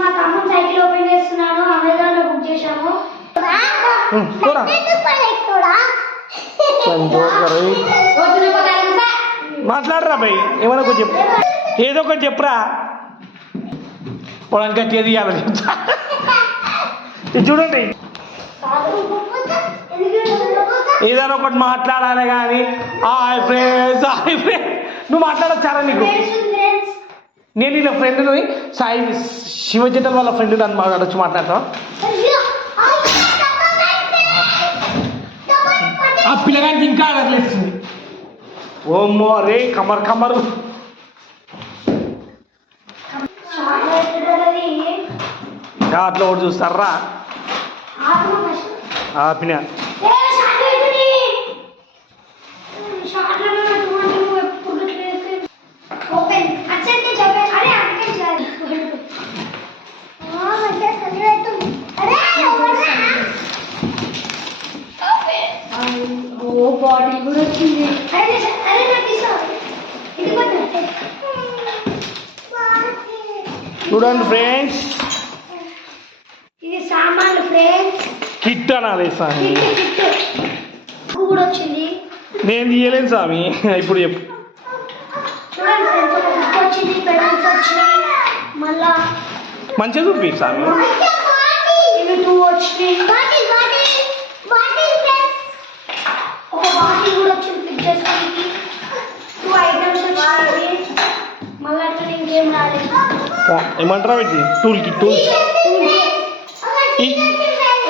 మా తమ్ముడు cycle open చేస్తున్నాను, అమెజాన్ లో బుక్ చేశాము. మాట్లాడరా భయ్, ఏమన్నా కొంచెం చెప్పు, ఏదో ఒకటి చెప్పురా. పొలంకా చేయాలని చెప్తా. చూడండి, ఏదైనా ఒకటి మాట్లాడాలి కానీ హాయ్ ఫ్రెండ్స్ నువ్వు మాట్లాడచ్చారా? నీకు నేను ఇలా ఫ్రెండ్ని సాయి శివజటల్ వాళ్ళ ఫ్రెండ్ అని మాట్లాడచ్చు, మాట్లాడతావా? ఆ పిల్లగానికి ఇంకా అడగలేస్తుంది. ఓమ్మో రే కమర్ కమరు అట్లా ఒకటి చూస్తారా? ఆపిన బాటిల్ కూడా వచ్చింది. చూడండి ఫ్రెండ్స్, ఇది సామాన్లు ఫ్రెండ్స్. కిట్ అనాలి స్వామి. కూడా వచ్చింది. నేను తీయలేను స్వామి, ఇప్పుడు చెప్పు. చూడండి ఫ్రెండ్స్, ఒక బుక్ వచ్చింది, పెన్స్ వచ్చినాయి, మళ్ళా మంచిగా చూపి స్వామి. ఇవి 2 వచ్చినాయి. ఒక బాటిల్ కూడా వచ్చింది ఫిట్ చేసుకోవడానికి. 2 ఐటమ్స్ వచ్చినాయి. మళ్ళీ అట్లా ఇంకేం రాలేదు. ఏమంటారా పెట్టి టూల్ కిట్,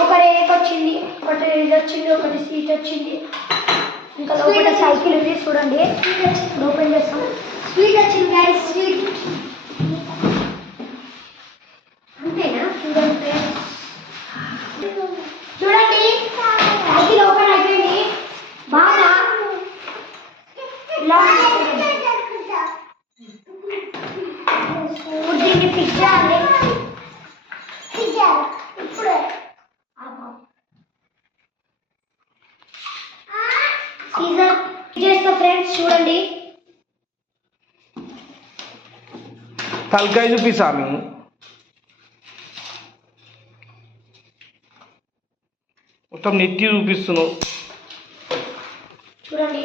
ఒక రేక్ వచ్చింది, ఒకటి ఇది వచ్చింది, ఒకటి సీట్ వచ్చింది, ఇంకా లోపల సైకిల్ ఉంది. చూడండి, ఓపెన్ చేస్తాం. స్వీట్ వచ్చింది గైస్, స్వీట్. అంతేనా? చూడండి చూడండి, సైకిల్ ఓపెన్ అయిపోయింది. బాగా ఇలా దీన్ని ఫిక్స్ చేయాలి. ఇప్పుడే సీజర్ చేస్తా ఫ్రెండ్స్. చూడండి, తలకాయ చూపి స్వామి. మొత్తం నెత్తి చూపిస్తున్నావు. చూడండి,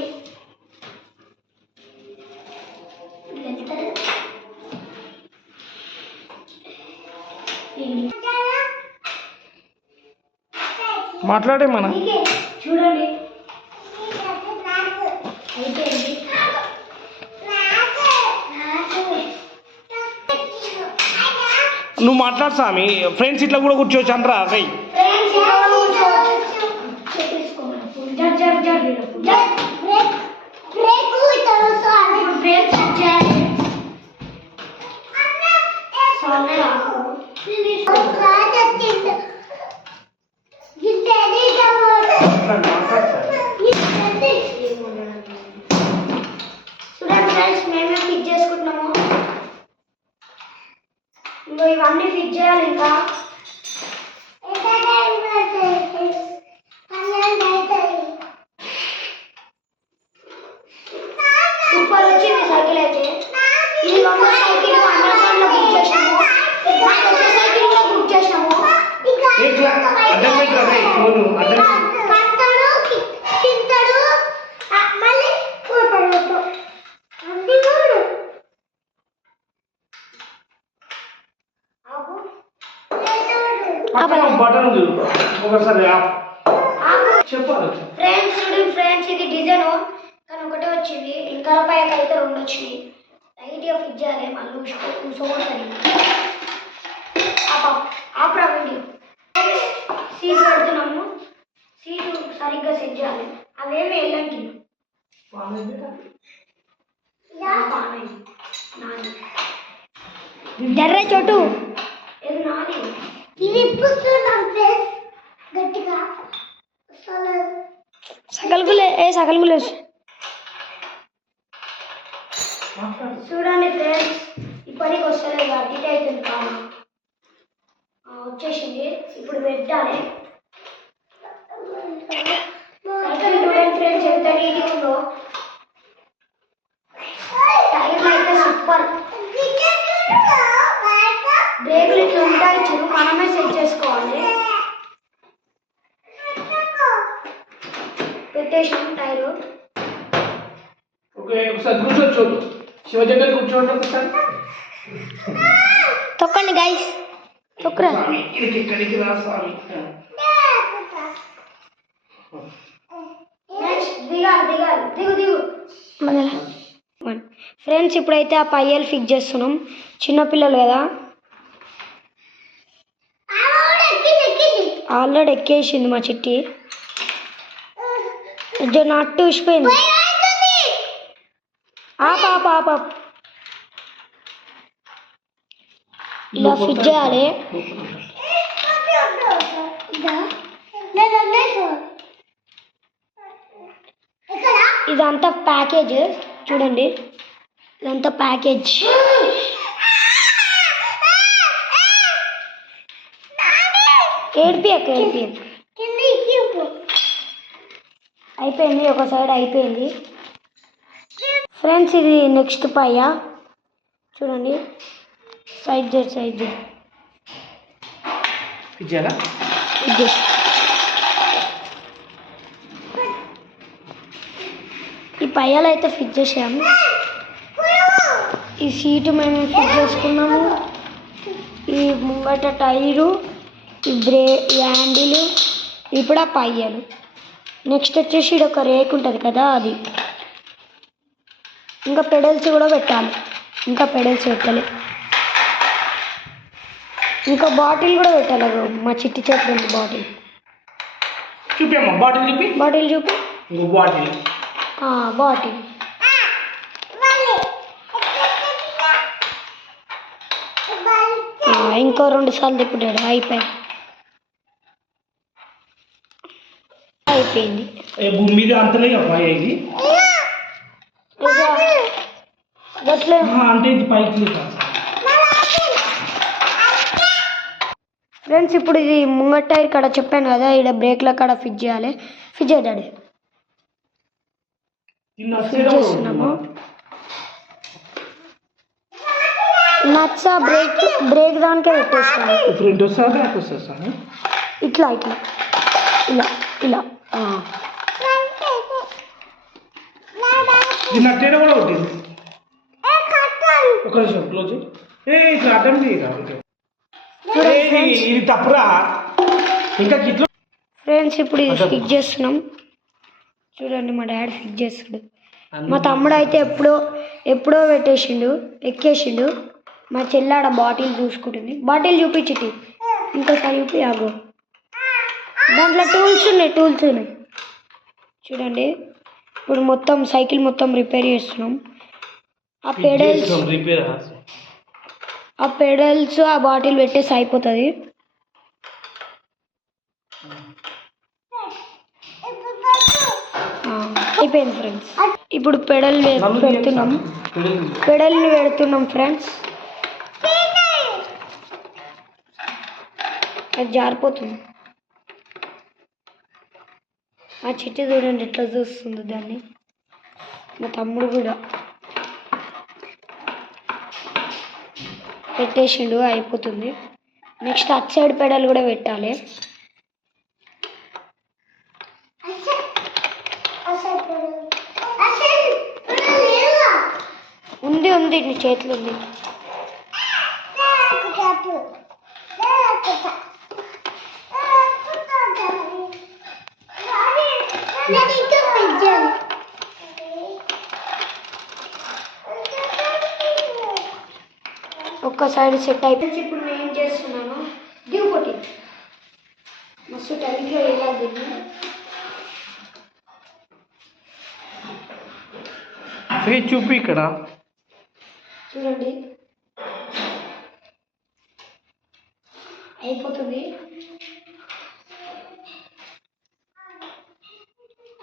మాట్లాడే మన చూడండి అయిపోయింది. నువ్వు మాట్లాడు స్వామి. ఫ్రెండ్స్ ఇట్లా కూడా కూర్చోవచ్చు అనరా? రై మేమే ఫిట్ చేసుకుంటున్నాము. ఇంకో ఇవన్నీ ఫిట్ చేయాలి. ఇంకా సూపర్ వచ్చింది సైకిల్ అయితే. ఇది ఒక సైకిల్ అమెజాన్ లో బుక్ చేసాము. సైకిల్ కూడా బుక్ చేసాము. బటన్ ఒకసారి చెప్పాలి ఫ్రెండ్స్. ఇది డిజైన్ కానీ ఒకటే వచ్చింది, ఇంకా పైకి అయితే 2 వచ్చినాయి. లైట్గా ఫిట్ చేయాలి, మళ్ళీ చూసుకోవాలి. ఆపరా వీడియో. సీట్ పెడుతున్నాము, సీటు సరిగ్గా సెట్ చేయాలి. అవేమి వెళ్ళండి. జర్ర చోటు ఇది నాది. ఇది గట్టిగా సగలుగులే చూడండి ఫ్రెండ్స్. ఇప్పటికి వస్తలేదు, అటు అవుతుంది కాదు. వచ్చేసింది, ఇప్పుడు పెట్టాలి. సైకిల్ చూడండి ఫ్రెండ్స్ ఎంత నీట్గా ఉందో. టైర్లు అయితే సూపర్. బ్రేకులు ఇట్లా డేటా ఇచ్చారు, మనమే సెట్ చేసుకోవాలి. పెట్టేసాం టైరు. ఓకే ఒకసారి కూర్చోచ్చు, శివజంగల్ కూర్చోండి ఒకసారి. తొక్కండి గైస్, తొక్కరా. ఇక్కడికి రా స్వామి. ఫ్రెండ్స్ ఇప్పుడైతే ఆ పయ్యలు ఫిక్స్ చేస్తున్నాం. చిన్నపిల్లలు కదా, ఆల్రెడీ ఎక్కేసింది మా చిట్టి. నట్టు ఊసిపోయింది. ఆప ఇలా ఫిక్స్ చేయాలి. ఇదంతా ప్యాకేజ్ చూడండి, ఇదంతా ప్యాకేజ్. ఏడిపియక్క అయిపోయింది, ఒక సైడ్ అయిపోయింది. ఫ్రెండ్స్ ఇది నెక్స్ట్ పయ్య చూడండి, సైడ్ ఈ పయ్యాలు అయితే ఫిక్స్ చేసాము. ఈ సీటు మేము ఫిక్స్ చేసుకున్నాము. ఈ ముంగట టైరు, ఈ హ్యాండిల్, ఇప్పుడు ఆ పయ్యలు. నెక్స్ట్ వచ్చేసి ఇది ఒక రేక్ ఉంటుంది కదా అది. ఇంకా పెడల్స్ కూడా పెట్టాలి, ఇంకా పెడల్స్ పెట్టాలి. ఇంకా బాటిల్ కూడా పెట్టాలి. మా చిట్టి చేతిలో బాటిల్ చూపి, బాటిల్ చూపి. బాటిల్ ఇంకో 2 సార్లు తిప్పుతాడు. అయిపోయింది. భూమి మీద అంతలే ఇది అంటే ఇది పైకి. ఫ్రెండ్స్ ఇప్పుడు ఇది ముంగట టైర్ కాడ చెప్పాను కదా, ఇక్కడ బ్రేక్ల కాడ ఫిట్ చేయాలి. ఫిట్ చేయాలి, ఫిట్ చేస్తున్నాము. నచ్చా బ్రేక్ దానికే పెట్టేస్తాను. ఇట్లా ఇలా ఇలా కూడా ఉంటుంది. ఒక నిమిషం క్లోజ్. ఇట్లా అటెంప్ట్ ఇది తప్పురా. ఇంకా గిట్ల. ఫ్రెండ్స్ ఇప్పుడు ఇది ఫిక్స్ చేస్తున్నాం. చూడండి మా డాడీ ఫిక్స్ చేస్తాడు. మా తమ్ముడు అయితే ఎప్పుడో పెట్టేసిండు, ఎక్కేసిండు. మా చెల్లాడ బాటిల్ చూసుకుంటుంది. బాటిల్ చూపించిటి, ఇంకోసారి చూపి. ఆగో దాంట్లో టూల్స్ ఉన్నాయి చూడండి. ఇప్పుడు మొత్తం సైకిల్ మొత్తం రిపేర్ చేస్తున్నాం. ఆ పెడల్స్ ఆ బాటిల్ పెట్టేసి అయిపోతుంది. అయిపోయింది ఫ్రెండ్స్. ఇప్పుడు పెడల్ని పెడుతున్నాం ఫ్రెండ్స్. అది జారిపోతుంది. ఆ చిట్టి చూడండి ఎట్లా చూస్తుంది దాన్ని. మా తమ్ముడు కూడా పెట్టేసిండు, అయిపోతుంది. నెక్స్ట్ అట్ సైడ్ పెడల్ కూడా పెట్టాలి. ఉంది నీ చేతిలో ఉంది. ఒక్క సైడ్ సెట్ అయిపోయింది. ఇప్పుడు నేను ఏం చేస్తున్నాను, దిగు కొట్టి మస్తు టైట్గా వేయాలి దీన్ని. చూపి ఇక్కడ చూడండి అయిపోతుంది.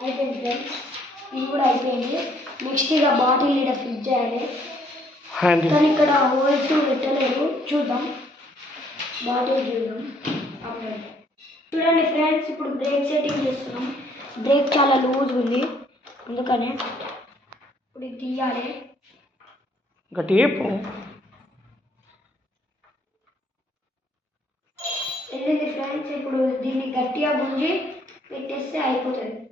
ఫ్రెండ్స్ ఇది కూడా అయిపోయింది. నెక్స్ట్ ఇక బాటిల్ ఇక్కడ ఫిట్ చేయాలి. కానీ ఇక్కడ హోల్స్ పెట్టలేదు, చూద్దాం. బాటిల్ చూద్దాం. చూడండి ఫ్రెండ్స్ ఇప్పుడు బ్రేక్ సెట్టింగ్ చేస్తున్నాం. బ్రేక్ చాలా లూజ్ ఉంది, అందుకనే ఇప్పుడు ఇది తీయాలి. టేపు వెళ్ళింది ఫ్రెండ్స్. ఇప్పుడు దీన్ని గట్టిగా గుంజి పెట్టేస్తే అయిపోతుంది.